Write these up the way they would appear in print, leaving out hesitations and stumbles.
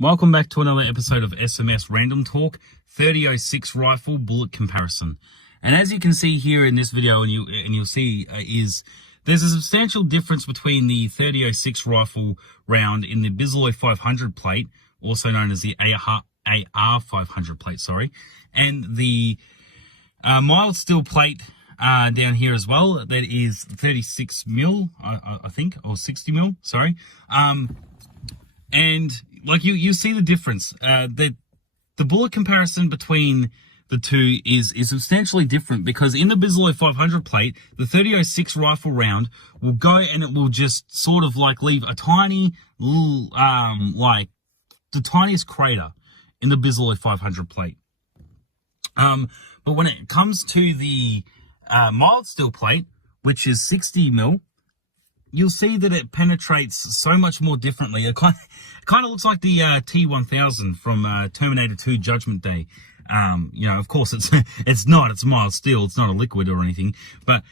Welcome back to another episode of SMS Random Talk 3006 rifle bullet comparison. And as you can see here in this video, and you'll see is there's a substantial difference between the 3006 rifle round in the Bisley 500 plate, also known as the AR 500 plate, and the mild steel plate down here as well. That is 36 mil, I think, or 60 mil. And like you see the difference. The bullet comparison between the two is substantially different, because in the Bisley 500 plate, the 3006 rifle round will go and it will just sort of like leave a tiny little, like the tiniest crater in the Bisley 500 plate. But when it comes to the mild steel plate, which is 60 mil, you'll see that it penetrates so much more differently. It kind of looks like the T1000 from Terminator 2 Judgment Day. Of course it's not. It's mild steel. It's not a liquid or anything, but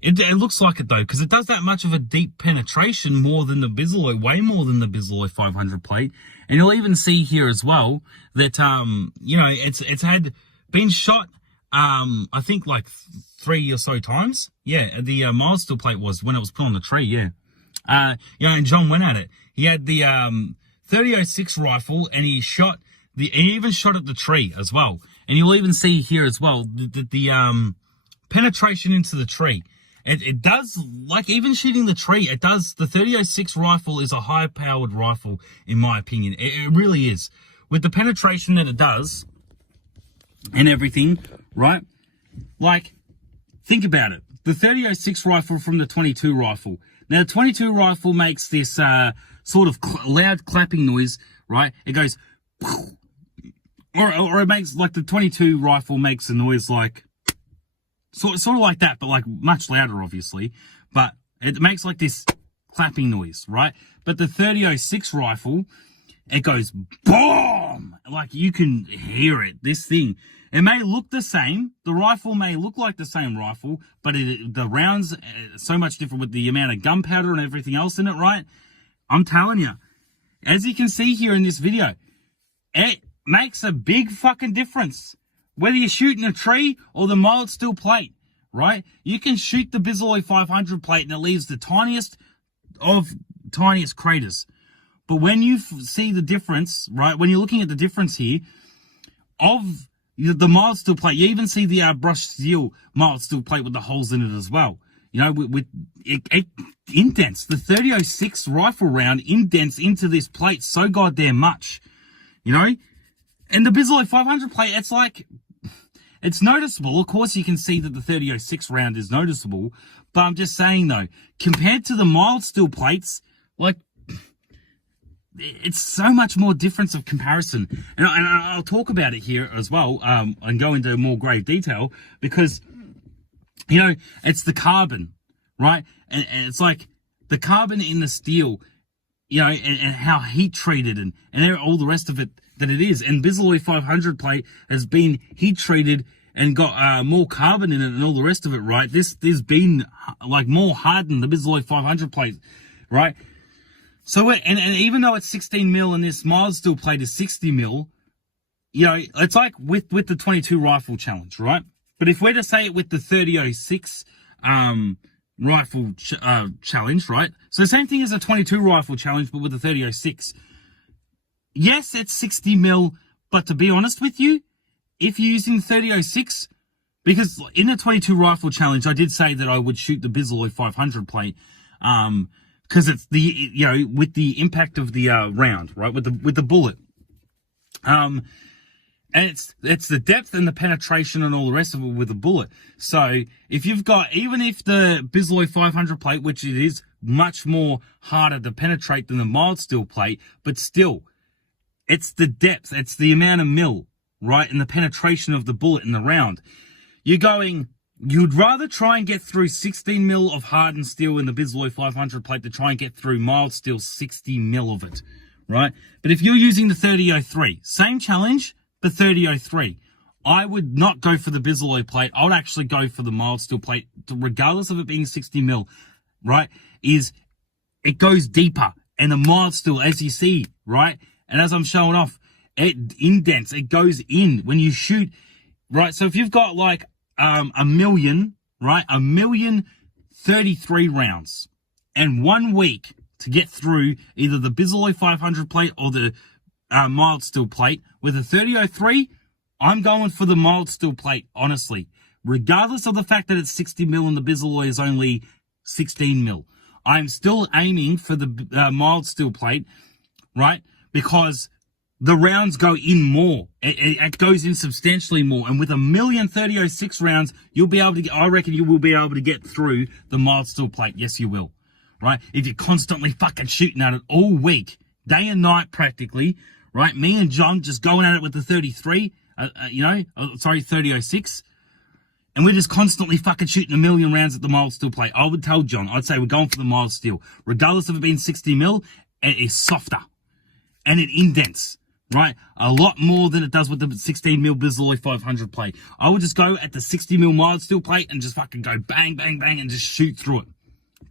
it looks like it though, because it does that much of a deep penetration, more than the Bisley, way more than the Bisley 500 plate. And you'll even see here as well that it's had been shot I think like 3 or so times. Yeah, the mild steel plate was when it was put on the tree. Yeah, and John went at it. He had the 3006 rifle, and he even shot at the tree as well. And you'll even see here as well the penetration into the tree. It does, like, even shooting the tree, it does. The 3006 rifle is a high-powered rifle, in my opinion. It really is. With the penetration that it does and everything, right? Like, think about it. The 3006 rifle from the 22 rifle. Now, the 22 rifle makes this sort of loud clapping noise, right? It goes, or it makes, like, the 22 rifle makes a noise like, sort of like that, but like much louder, obviously. But it makes like this clapping noise, right? But the 3006 rifle, it goes boom! Like, you can hear it. This thing, it may look the same. The rifle may look like the same rifle, but the rounds are so much different with the amount of gunpowder and everything else in it, right? I'm telling you, as you can see here in this video, it makes a big fucking difference. Whether you're shooting a tree or the mild steel plate, right? You can shoot the Bisley 500 plate and it leaves the tiniest of tiniest craters. But when you see the difference, right? When you're looking at the difference here of the mild steel plate, you even see the brushed steel mild steel plate with the holes in it as well. You know, with it indents. The 3006 rifle round indents into this plate so goddamn much, you know? And the Bisley 500 plate, it's like, it's noticeable. Of course, you can see that the 3006 round is noticeable, but I'm just saying though, compared to the mild steel plates, like, it's so much more difference of comparison. And I'll talk about it here as well, and go into more grave detail, because, you know, it's the carbon, right? And it's like the carbon in the steel, you know, and how heat treated and all the rest of it that it is. And Bisley 500 plate has been heat treated and got more carbon in it and all the rest of it, right? There's been like more hardened, the Bisley 500 plate, right? So and even though it's 16 mil and this mild steel plate is 60 mil, you know, it's like with the 22 rifle challenge, right? But if we're to say it with the 3006 rifle challenge, right? So the same thing as a 22 rifle challenge, but with the 3006. Yes, it's 60 mil, but to be honest with you, if you're using 3006, because in the 22 rifle challenge, I did say that I would shoot the Bisley 500 plate, because it's the, you know, with the impact of the round, right, with the bullet, and it's the depth and the penetration and all the rest of it with the bullet. So if you've got, even if the Bisley 500 plate, which it is much more harder to penetrate than the mild steel plate, but still, it's the depth, it's the amount of mil, right, and the penetration of the bullet in the round. You'd rather try and get through 16 mil of hardened steel in the Bisley 500 plate to try and get through mild steel 60 mil of it, right? But if you're using the 3003, same challenge, but 3003, I would not go for the Bisley plate. I would actually go for the mild steel plate, regardless of it being 60 mil, right? It goes deeper. And the mild steel, as you see, right, And as I'm showing off, it indents, it goes in when you shoot, right? So if you've got like, 1,000,000, right? 1,033 rounds and 1 week to get through either the Bisalloy 500 plate or the, mild steel plate with a 3003, I'm going for the mild steel plate, honestly. Regardless of the fact that it's 60 mil and the Bisalloy is only 16 mil. I'm still aiming for the mild steel plate, right? Because the rounds go in more. It goes in substantially more. And with 1,000,000 3006 rounds, you'll be able to, I reckon you will be able to get through the mild steel plate. Yes, you will. Right? If you're constantly fucking shooting at it all week, day and night practically, right? Me and John just going at it with the 33, 3006. And we're just constantly fucking shooting 1,000,000 rounds at the mild steel plate. I would tell John, I'd say we're going for the mild steel. Regardless of it being 60 mil, it is softer. And it indents, right? A lot more than it does with the 16 mil Bisalloy 500 plate. I would just go at the 60 mil mild steel plate and just fucking go bang, bang, bang and just shoot through it.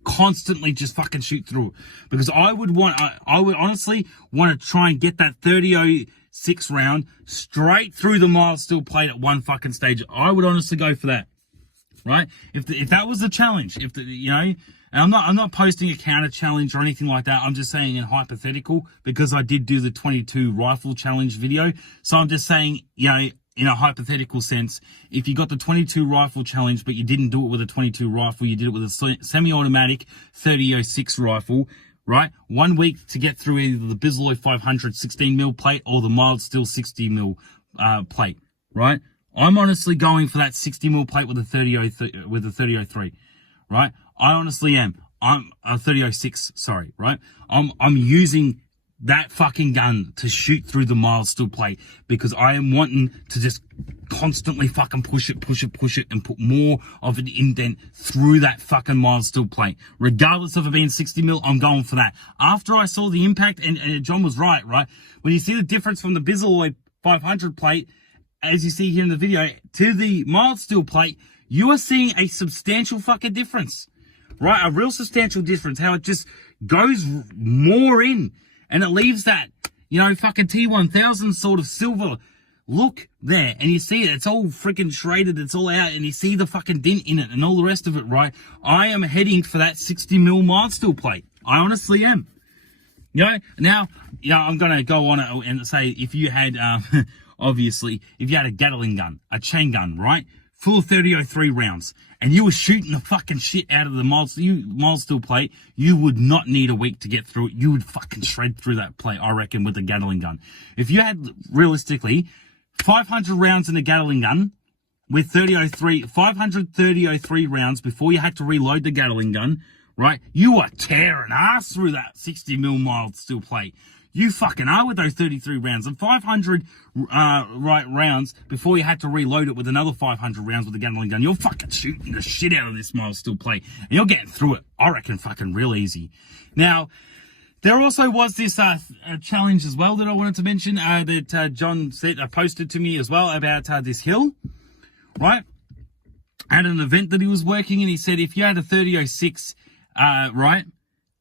Constantly just fucking shoot through it. Because I would honestly want to try and get that 3006 round straight through the mild steel plate at one fucking stage. I would honestly go for that. Right? If that was the challenge, and I'm not posting a counter challenge or anything like that. I'm just saying in hypothetical, because I did do the 22 rifle challenge video. So I'm just saying, in a hypothetical sense, if you got the 22 rifle challenge, but you didn't do it with a 22 rifle, you did it with a semi-automatic 3006 rifle, right? 1 week to get through either the Bisalloy 500 16 mil plate or the mild steel 60 mil, plate, right? I'm honestly going for that 60 mil plate with a 3003, right? I honestly am. I'm a 3006, sorry, right? I'm using that fucking gun to shoot through the mild steel plate because I am wanting to just constantly fucking push it, and put more of an indent through that fucking mild steel plate. Regardless of it being 60 mil, I'm going for that. After I saw the impact, and John was right? When you see the difference from the Bisalloy 500 plate, as you see here in the video, to the mild steel plate, you are seeing a substantial fucking difference, right? A real substantial difference, how it just goes more in. And it leaves that, fucking T1000 sort of silver look there. And you see it, it's all freaking shredded, it's all out, and you see the fucking dent in it and all the rest of it, right? I am heading for that 60 mil mild steel plate. I honestly am. Now, I'm going to go on and say, if you had, obviously, if you had a Gatling gun, a chain gun, right? Full of 3003 rounds, and you were shooting the fucking shit out of the mild steel plate, you would not need a week to get through it. You would fucking shred through that plate, I reckon, with a Gatling gun. If you had, realistically, 500 rounds in a Gatling gun with 500 3003 rounds before you had to reload the Gatling gun, right? You are tearing ass through that 60 mil mild steel plate. You fucking are with those 33 rounds. And 500 rounds before you had to reload it with another 500 rounds with a Gatling gun. You're fucking shooting the shit out of this mild steel plate. And you're getting through it, I reckon, fucking real easy. Now, there also was this challenge as well that I wanted to mention that John posted to me as well about this hill, right? At an event that he was working in, he said if you had a 3006, right?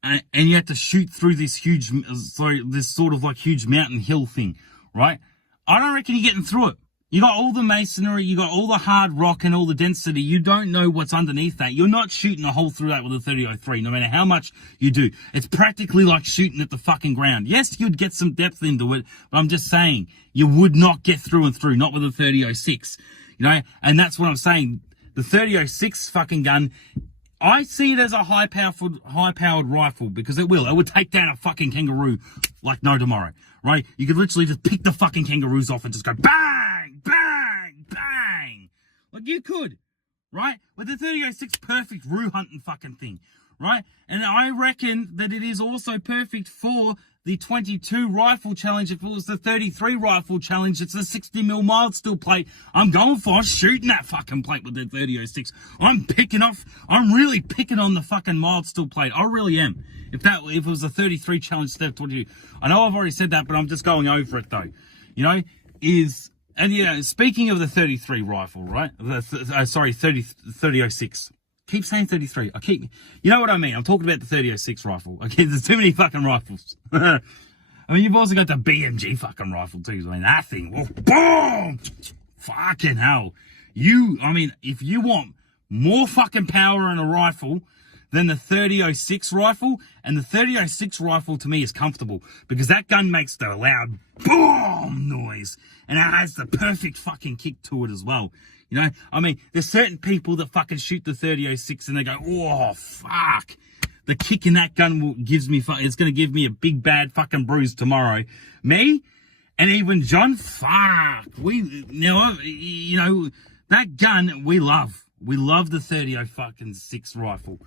And you had to shoot through this this sort of like huge mountain hill thing, right? I don't reckon you're getting through it. You got all the masonry, you got all the hard rock and all the density. You don't know what's underneath that. You're not shooting a hole through that with a 3003, no matter how much you do. It's practically like shooting at the fucking ground. Yes, you'd get some depth into it, but I'm just saying, you would not get through and through, not with a 3006, and that's what I'm saying. The 3006 fucking gun, I see it as a high-powered rifle because it would take down a fucking kangaroo like no tomorrow, right? You could literally just pick the fucking kangaroos off and just go bang, bang, bang. Like you could, right? With the 3006, perfect roo hunting fucking thing, right? And I reckon that it is also perfect for the 22 rifle challenge. If it was the 33 rifle challenge, it's the 60 mil mild steel plate. I'm going for shooting that fucking plate with the 3006. I'm really picking on the fucking mild steel plate. I really am. If it was a 33 challenge instead of 22. I know I've already said that, but I'm just going over it though. Speaking of the 33 rifle, right? 3006. Keep saying 33. You know what I mean? I'm talking about the 3006 rifle. Okay, there's too many fucking rifles. I mean, you've also got the BMG fucking rifle too. I mean, that thing, oh, boom! Fucking hell. I mean, if you want more fucking power in a rifle than the 30-06 rifle, and the 30-06 rifle to me is comfortable because that gun makes the loud boom noise and it has the perfect fucking kick to it as well. You know, I mean, there's certain people that fucking shoot the 30-06 and they go, oh, fuck. The kick in that gun gives me, it's going to give me a big bad fucking bruise tomorrow. Me and even John, fuck. You know, that gun we love. We love the 30-06 rifle.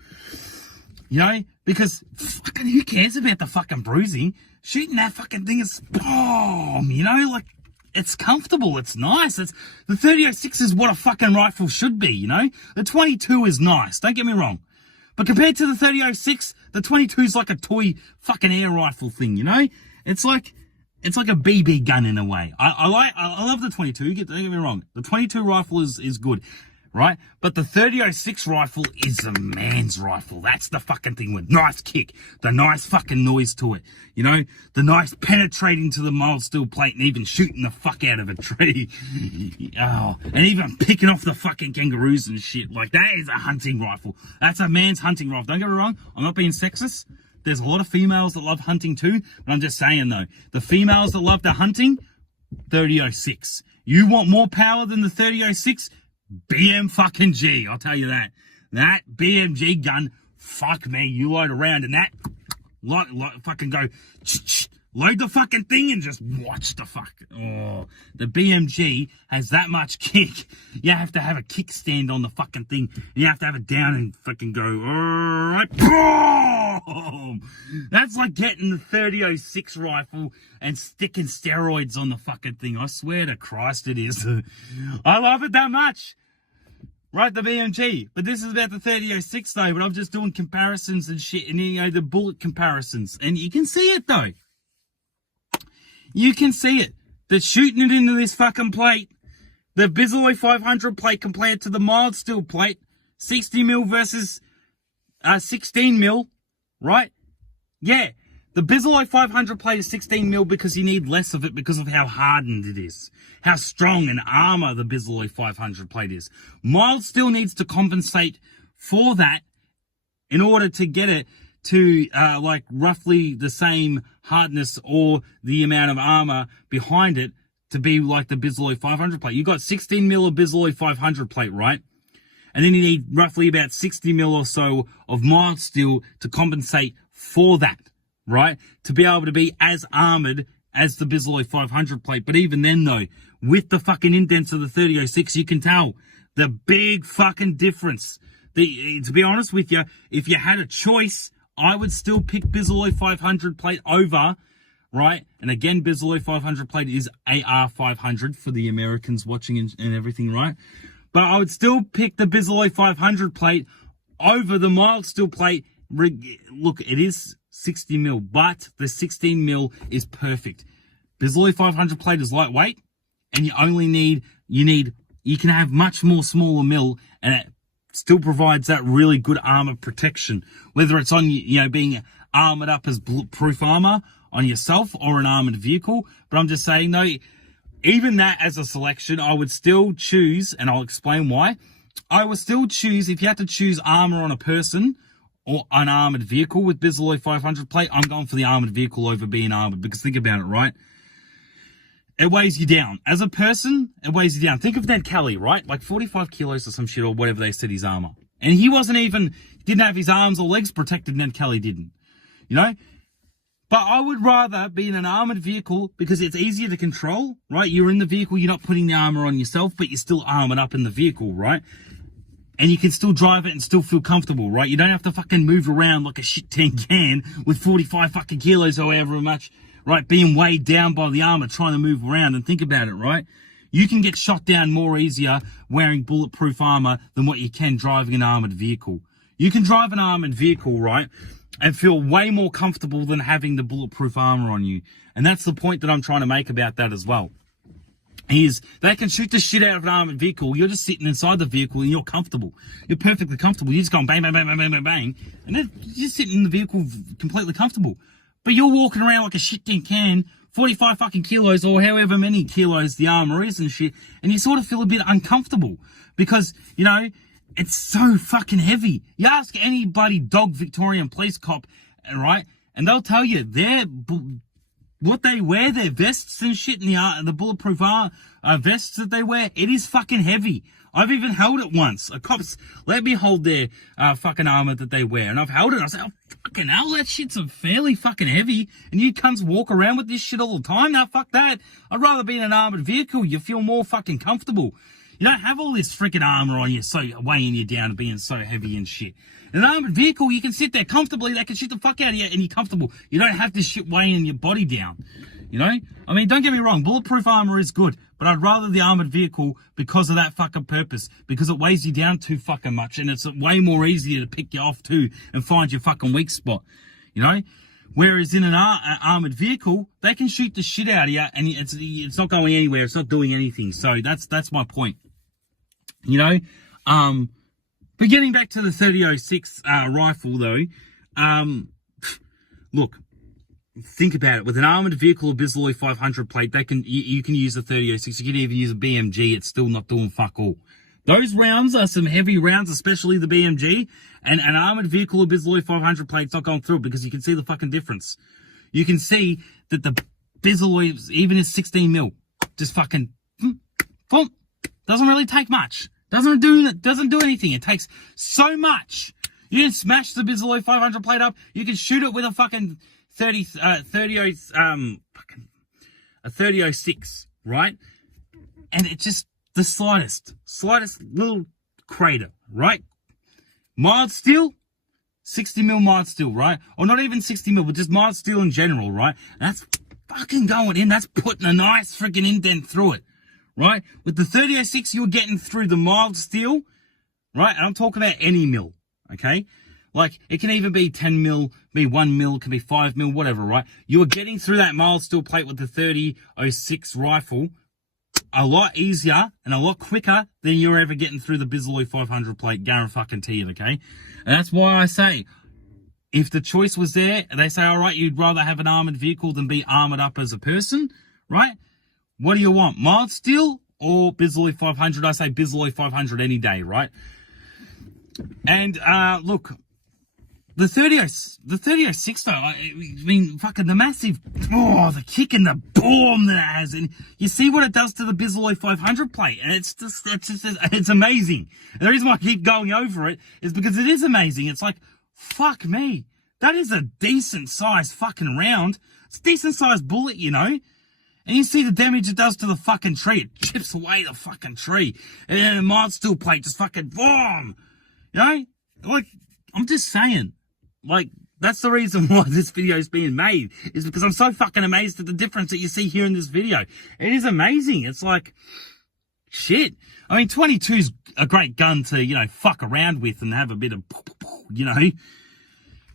You know, because fucking who cares about the fucking bruising? Shooting that fucking thing is boom, you know, like it's comfortable, it's nice. The 30-06 is what a fucking rifle should be, you know? The 22 is nice, don't get me wrong. But compared to the 30-06, the 22 is like a toy fucking air rifle thing, you know? It's like a BB gun in a way. I love the 22, don't get me wrong. The 22 rifle is good, right? But the 30-06 rifle is a man's rifle. That's the fucking thing with nice kick, the nice fucking noise to it, you know? The nice penetrating to the mild steel plate and even shooting the fuck out of a tree. Oh, and even picking off the fucking kangaroos and shit. Like, that is a hunting rifle. That's a man's hunting rifle. Don't get me wrong, I'm not being sexist. There's a lot of females that love hunting too, but I'm just saying though, the females that love the hunting, 30-06. You want more power than the 30-06? BM fucking G, I'll tell you that. That BMG gun, fuck me, you load around and that, fucking go, load the fucking thing and just watch the fuck. Oh, the BMG has that much kick. You have to have a kickstand on the fucking thing. You have to have it down and fucking go, alright, boom! That's like getting the 30-06 rifle and sticking steroids on the fucking thing. I swear to Christ it is. I love it that much. Right, the BMG. But this is about the 30-06 though, but I'm just doing comparisons and shit, and you know, the bullet comparisons. And you can see it though. You can see it. They're shooting it into this fucking plate. The Bisley 500 plate compared to the mild steel plate. 60mm versus 16mm, right? Yeah. The Bisley 500 plate is 16mm because you need less of it because of how hardened it is. How strong and armor the Bisley 500 plate is. Mild steel needs to compensate for that in order to get it to like roughly the same hardness or the amount of armor behind it to be like the Bisley 500 plate. You got 16mm of Bisley 500 plate, right? And then you need roughly about 60mm or so of mild steel to compensate for that, right? To be able to be as armored as the Bisley 500 plate. But even then though, with the fucking indents of the 30-06, you can tell the big fucking difference. To be honest with you, if you had a choice, I would still pick Bisley 500 plate over, right? And again, Bisley 500 plate is AR 500 for the Americans watching and everything, right? But I would still pick the Bisley 500 plate over the mild steel plate. Look, it is 60mm, but the 16mm is perfect. Bisley 500 plate is lightweight, and you can have much more smaller mill, and it still provides that really good armor protection, whether it's on, you know, being armored up as bulletproof armor on yourself or an armored vehicle. But I'm just saying, no, even that as a selection, I would still choose, and I'll explain why. I would still choose, if you had to choose armor on a person or an armored vehicle with Bisley 500 plate, I'm going for the armored vehicle over being armored, because think about it, right? It weighs you down. As a person, it weighs you down. Think of Ned Kelly, right? Like 45 kilos or some shit, or whatever they said his armor. And he didn't have his arms or legs protected. Ned Kelly didn't, you know? But I would rather be in an armored vehicle because it's easier to control, right? You're in the vehicle, you're not putting the armor on yourself, but you're still armored up in the vehicle, right? And you can still drive it and still feel comfortable, right? You don't have to fucking move around like a shit tin can with 45 fucking kilos or however much, right? Being weighed down by the armor, trying to move around. And think about it, right? You can get shot down more easier wearing bulletproof armor than what you can driving an armored vehicle. You can drive an armored vehicle, right, and feel way more comfortable than having the bulletproof armor on you. And that's the point that I'm trying to make about that as well. Is they can shoot the shit out of an armored vehicle. You're just sitting inside the vehicle and you're comfortable. You're perfectly comfortable. You're just going bang, bang, bang, bang, bang, bang, bang. And then you're just sitting in the vehicle completely comfortable. but you're walking around like a shit tin can, 45 fucking kilos or however many kilos the armor is and shit, and you sort of feel a bit uncomfortable because, you know, it's so fucking heavy. You ask any bloody dog Victorian police cop, right, and they'll tell you what they wear, their vests and shit, and the bulletproof vests that they wear, it is fucking heavy. I've even held it once. A cop's let me hold their fucking armor that they wear, and I've held it. I was like, oh, fucking hell, that shit's fairly fucking heavy, and you cunts walk around with this shit all the time. Now, fuck that. I'd rather be in an armored vehicle. You feel more fucking comfortable. You don't have all this freaking armor on you, so weighing you down and being so heavy and shit. In an armored vehicle, you can sit there comfortably. They can shoot the fuck out of you, and you're comfortable. You don't have this shit weighing your body down. You know? I mean, don't get me wrong. Bulletproof armor is good, but I'd rather the armored vehicle because of that fucking purpose. Because it weighs you down too fucking much, and it's way more easier to pick you off too and find your fucking weak spot. You know? Whereas in an armored vehicle, they can shoot the shit out of you, and it's not going anywhere. It's not doing anything. So that's my point. You know? But getting back to the 3006 rifle though, look, think about it. With an armored vehicle or Bisley 500 plate, you can use the 3006. You can even use a BMG. It's still not doing fuck all. Those rounds are some heavy rounds, especially the BMG, and an armored vehicle or Bisley 500 plate's not going through it because you can see the fucking difference. You can see that the Bisley, even is 16 mil, just fucking, doesn't really take much. Doesn't do anything. It takes so much. You can smash the Bisley 500 plate up. You can shoot it with a fucking 3006, right? And it's just the slightest little crater, right? Mild steel, 60 mil mild steel, right? Or not even 60 mil, but just mild steel in general, right? That's fucking going in. That's putting a nice freaking indent through it. Right? With the 3006, you're getting through the mild steel, right? And I'm talking about any mill, okay? Like, it can even be 10 mil, be 1 mil, it can be 5 mil, whatever, right? You're getting through that mild steel plate with the 3006 rifle a lot easier and a lot quicker than you're ever getting through the Bisley 500 plate, guarantee it, okay? And that's why I say, if the choice was there, they say, all right, you'd rather have an armored vehicle than be armored up as a person, right? What do you want, mild steel or Bisley 500? I say Bisley 500 any day, right? And, look, the 3006 though, I mean, fucking the massive, the kick and the boom that it has, and you see what it does to the Bisley 500 plate, and it's amazing. And the reason why I keep going over it is because it is amazing. It's like, fuck me, that is a decent sized fucking round. It's a decent sized bullet, you know? And you see the damage it does to the fucking tree. It chips away the fucking tree. And then the mild steel plate just fucking boom. You know? Like, I'm just saying. Like, that's the reason why this video is being made. Is because I'm so fucking amazed at the difference that you see here in this video. It is amazing. It's like, shit. I mean, 22's a great gun to, you know, fuck around with and have a bit of, you know.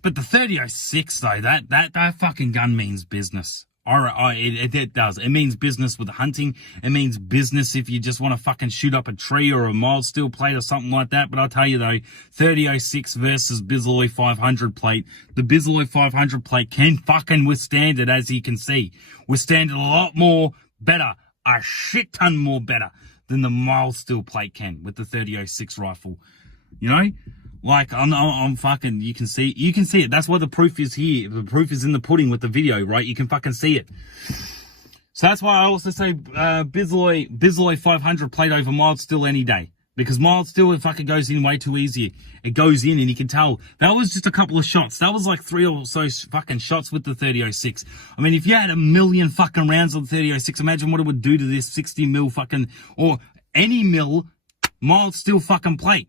But the 3006 though, that fucking gun means business. It does. It means business with hunting. It means business if you just want to fucking shoot up a tree or a mild steel plate or something like that. But I'll tell you though, 3006 versus Bisley 500 plate. The Bisley 500 plate can fucking withstand it, as you can see. Withstand it a lot more better. A shit ton more better than the mild steel plate can with the 3006 rifle. You know? Like, I'm fucking, you can see it. That's why the proof is here. The proof is in the pudding with the video, right? You can fucking see it. So that's why I also say, Bisley 500 plate over mild steel any day. Because mild steel, it fucking goes in way too easy. It goes in and you can tell. That was just a couple of shots. That was like 3 or so fucking shots with the 3006. I mean, if you had a million fucking rounds on the 3006, imagine what it would do to this 60 mil fucking, or any mil mild steel fucking plate.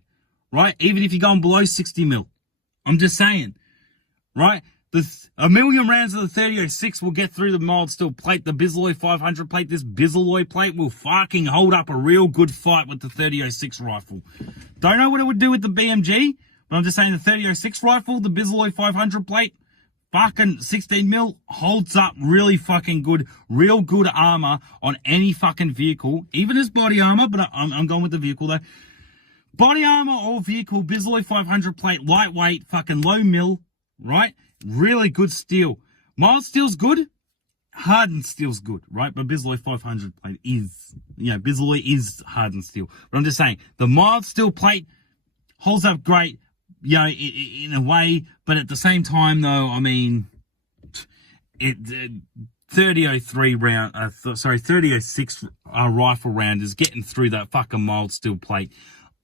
Right? Even if you're going below 60 mil. I'm just saying. Right? A million rounds of the 3006 will get through the mild steel plate. The Bisley 500 plate, this Bisley plate will fucking hold up a real good fight with the 3006 rifle. Don't know what it would do with the BMG, but I'm just saying the 3006 rifle, the Bisley 500 plate, fucking 16 mil holds up really fucking good, real good armor on any fucking vehicle, even as body armor, but I'm going with the vehicle though. Body armor or vehicle, Bisley 500 plate, lightweight, fucking low mil, right? Really good steel. Mild steel's good. Hardened steel's good, right? But Bisalloy 500 plate is, Bisalloy is hardened steel. But I'm just saying, the mild steel plate holds up great, in a way. But at the same time, though, I mean, 3003 round, 3006 rifle round is getting through that fucking mild steel plate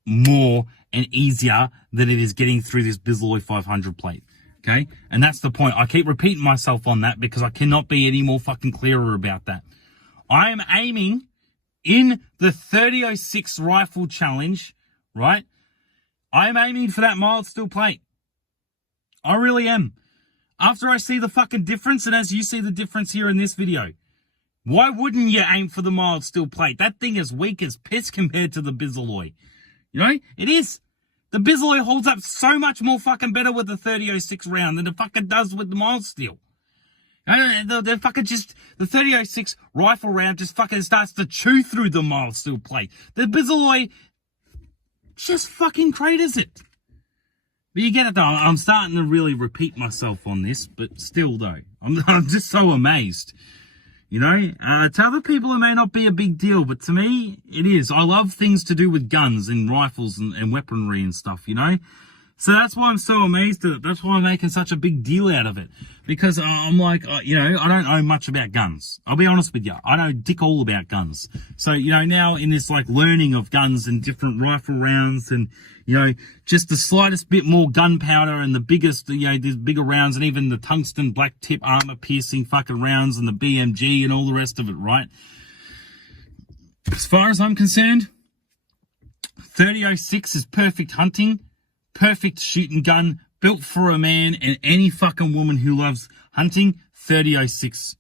more and easier than it is getting through this Bisalloy 500 plate. Okay? And that's the point. I keep repeating myself on that because I cannot be any more fucking clearer about that. I am aiming in the 3006 rifle challenge, right? I am aiming for that mild steel plate. I really am. After I see the fucking difference, and as you see the difference here in this video, why wouldn't you aim for the mild steel plate? That thing is weak as piss compared to the Bisalloy. It is. The Bisalloy holds up so much more fucking better with the 3006 round than it fucking does with the mild steel. The 3006 rifle round just fucking starts to chew through the mild steel plate. The Bisalloy just fucking craters it. But you get it though. I'm starting to really repeat myself on this, but still though, I'm just so amazed. To other people it may not be a big deal, but to me, it is. I love things to do with guns and rifles and weaponry and stuff, So that's why I'm so amazed at it. That's why I'm making such a big deal out of it. Because I'm like, I don't know much about guns. I'll be honest with you. I know dick all about guns. So, now in this like learning of guns and different rifle rounds and, just the slightest bit more gunpowder and the biggest, these bigger rounds and even the tungsten black tip armor piercing fucking rounds and the BMG and all the rest of it, right? As far as I'm concerned, 3006 is perfect hunting, perfect shooting gun, built for a man and any fucking woman who loves hunting. 3006.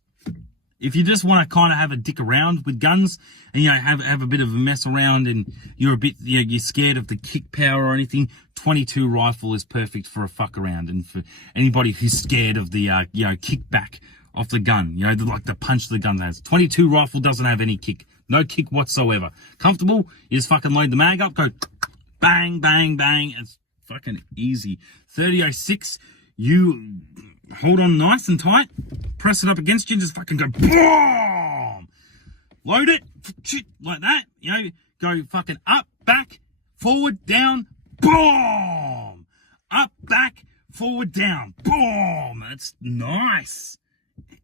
If you just want to kind of have a dick around with guns and, have a bit of a mess around and you're a bit, you're scared of the kick power or anything, 22 rifle is perfect for a fuck around. And for anybody who's scared of the, kickback off the gun, like the punch the gun has. 22 rifle doesn't have any kick. No kick whatsoever. Comfortable. You just fucking load the mag up, go bang, bang, bang. It's fucking easy. 3006, you hold on nice and tight, press it up against you, and just fucking go boom, load it, like that, go fucking up, back, forward, down, boom, up, back, forward, down, boom. It's nice.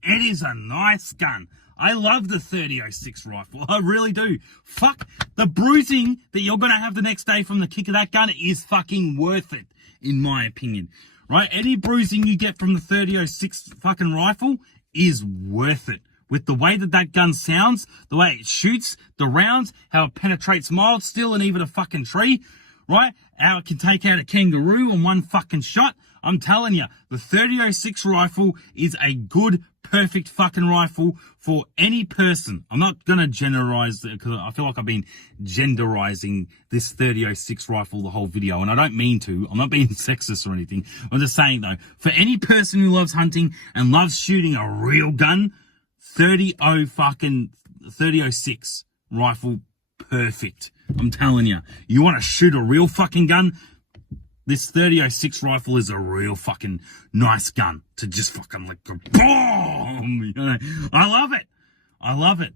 It is a nice gun. I love the 3006 rifle. I really do. Fuck, the bruising that you're going to have the next day from the kick of that gun is fucking worth it, in my opinion. Right? Any bruising you get from the 3006 fucking rifle is worth it. With the way that that gun sounds, the way it shoots, the rounds, how it penetrates mild steel and even a fucking tree, right? How it can take out a kangaroo in one fucking shot. I'm telling you, the 3006 rifle is a good, perfect fucking rifle for any person. I'm not going to generalize because I feel like I've been genderizing this 3006 rifle the whole video, and I don't mean to. I'm not being sexist or anything. I'm just saying though, for any person who loves hunting and loves shooting a real gun, 3006 rifle, perfect. I'm telling you, you want to shoot a real fucking gun? This 3006 rifle is a real fucking nice gun to just fucking like go boom. I love it. I love it.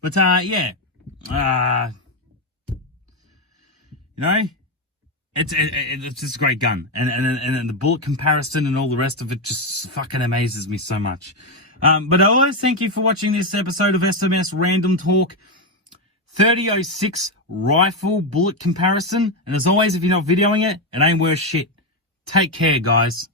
But yeah, it's just a great gun, and the bullet comparison and all the rest of it just fucking amazes me so much. But I always thank you for watching this episode of SMS Random Talk. 3006 rifle bullet comparison. And as always, if you're not videoing it, it ain't worth shit. Take care, guys.